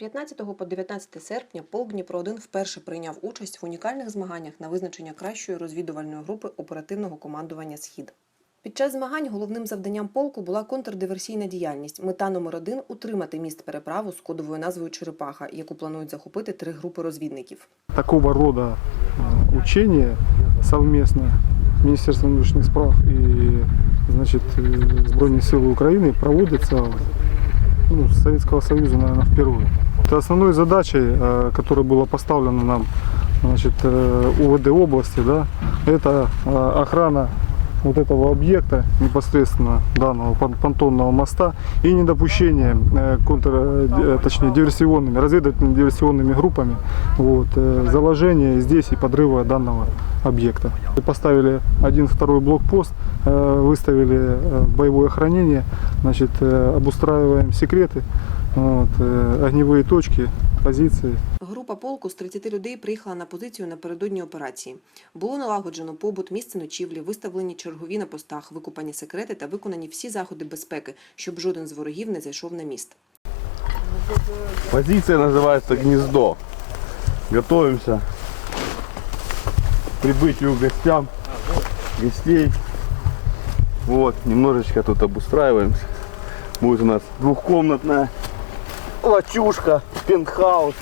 15 по 19 серпня полк Дніпро-1 вперше прийняв участь в унікальних змаганнях на визначення кращої розвідувальної групи оперативного командування Схід. Під час змагань головним завданням полку була контрдиверсійна діяльність. Мета номер один утримати міст переправу з кодовою назвою Черепаха, яку планують захопити три групи розвідників. такого рода э, учения совместно Министерство внутренних справ и значит, э, Збройные силы Украины проводятся ну, с Советского Союза, наверное, впервые. Это основной задачей, э, которая была поставлена нам значит, э, УВД области, да, это э, охрана вот этого объекта, непосредственно данного пон- понтонного моста, и недопущение э, контр, э, точнее, диверсионными, разведывательно-диверсионными группами вот, э, заложения здесь и подрыва данного объекта. Поставили один, второй блокпост, выставили боевое охранение, значит, обустраиваем секреты, вот, огневые точки, позиции. Група полку з 30 людей приїхала на позицію напередодні операції. Було налагоджено побут, місце ночівлі, виставлені чергові на постах, викопані секрети та виконані всі заходи безпеки, щоб жоден з ворогів не зайшов на міст. Позиция называется гнездо. Готовимся к прибытию гостям, гостей. Вот, немножечко тут обустраиваемся. Будет у нас двухкомнатная лачушка, пентхаус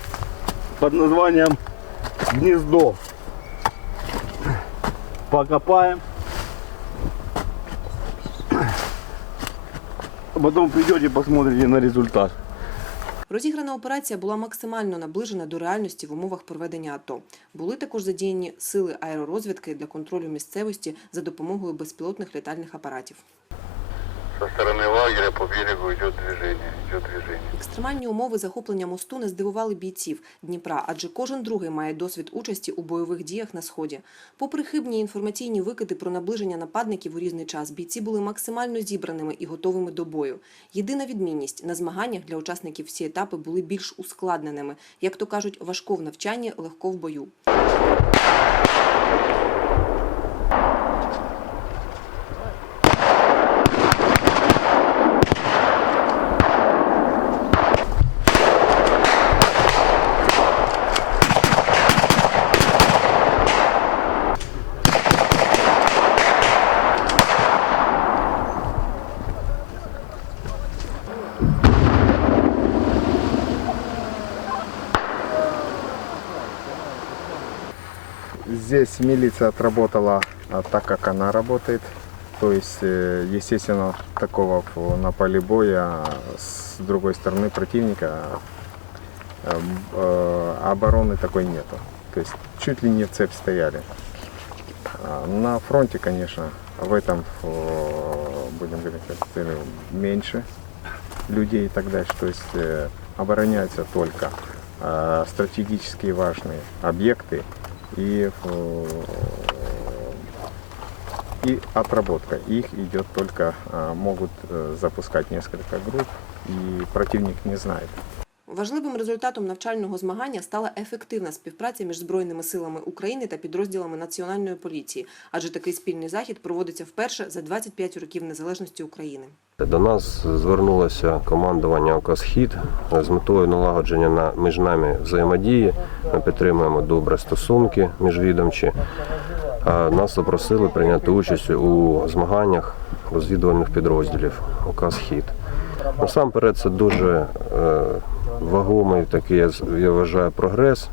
под названием гнездо. Покопаем. А Потом придете, посмотрите на результат. Розіграна операція була максимально наближена до реальності в умовах проведення АТО. Були також задіяні сили аеророзвідки для контролю місцевості за допомогою безпілотних літальних апаратів. Со стороны лагеря по берегу идет движение. Екстремальні умови захоплення мосту не здивували бійців Дніпра, адже кожен другий має досвід участі у бойових діях на сході. Попри хибні інформаційні викиди про наближення нападників у різний час, бійці були максимально зібраними і готовими до бою. Єдина відмінність на змаганнях для учасників всі етапи були більш ускладненими, як то кажуть, важко в навчанні, легко в бою. Здесь милиция отработала а, так, как она работает. То есть, э, естественно, такого на поле боя с другой стороны противника э, э, обороны такой нету. То есть чуть ли не в цепь стояли. А На фронте, конечно, в этом, будем говорить, меньше людей и так дальше. То есть обороняются только э, стратегически важные объекты и, э, и отработка. Их идет только, э, могут э, запускать несколько групп, и противник не знает. Важливим результатом навчального змагання стала ефективна співпраця між збройними силами України та підрозділами національної поліції, адже такий спільний захід проводиться вперше за 25 років незалежності України. До нас звернулося командування ОК «Схід» з метою налагодження на- між нами взаємодії. Ми підтримуємо добрі стосунки міжвідомчі. Нас запросили прийняти участь у змаганнях розвідувальних підрозділів ОК «Схід». Насамперед, це дуже е, вагомий такий, я вважаю, прогрес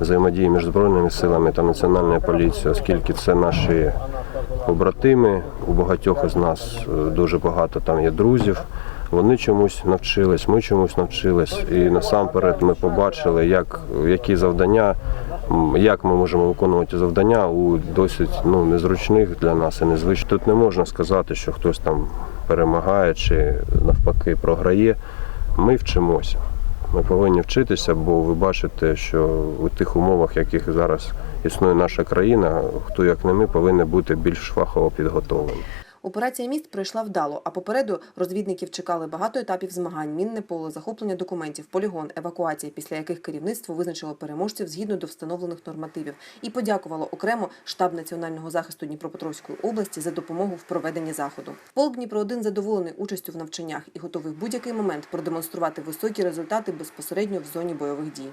взаємодії між збройними силами та національною поліцією, оскільки це наші побратими. У багатьох із нас е, дуже багато там є друзів. Вони чомусь навчились, ми чомусь навчились. І насамперед ми побачили, як, які завдання, як ми можемо виконувати завдання у досить ну, незручних для нас і незвичних. Тут не можна сказати, що хтось там перемагає чи навпаки програє. Ми вчимося. Ми повинні вчитися, бо ви бачите, що у тих умовах, яких зараз існує наша країна, хто як не ми повинен бути більш фахово підготовлений. Операція міст пройшла вдало, а попереду розвідників чекали багато етапів змагань, мінне поле, захоплення документів, полігон, евакуація, після яких керівництво визначило переможців згідно до встановлених нормативів і подякувало окремо штаб національного захисту Дніпропетровської області за допомогу в проведенні заходу. Полк Дніпро 1 задоволений участю в навчаннях і готовий в будь-який момент продемонструвати високі результати безпосередньо в зоні бойових дій.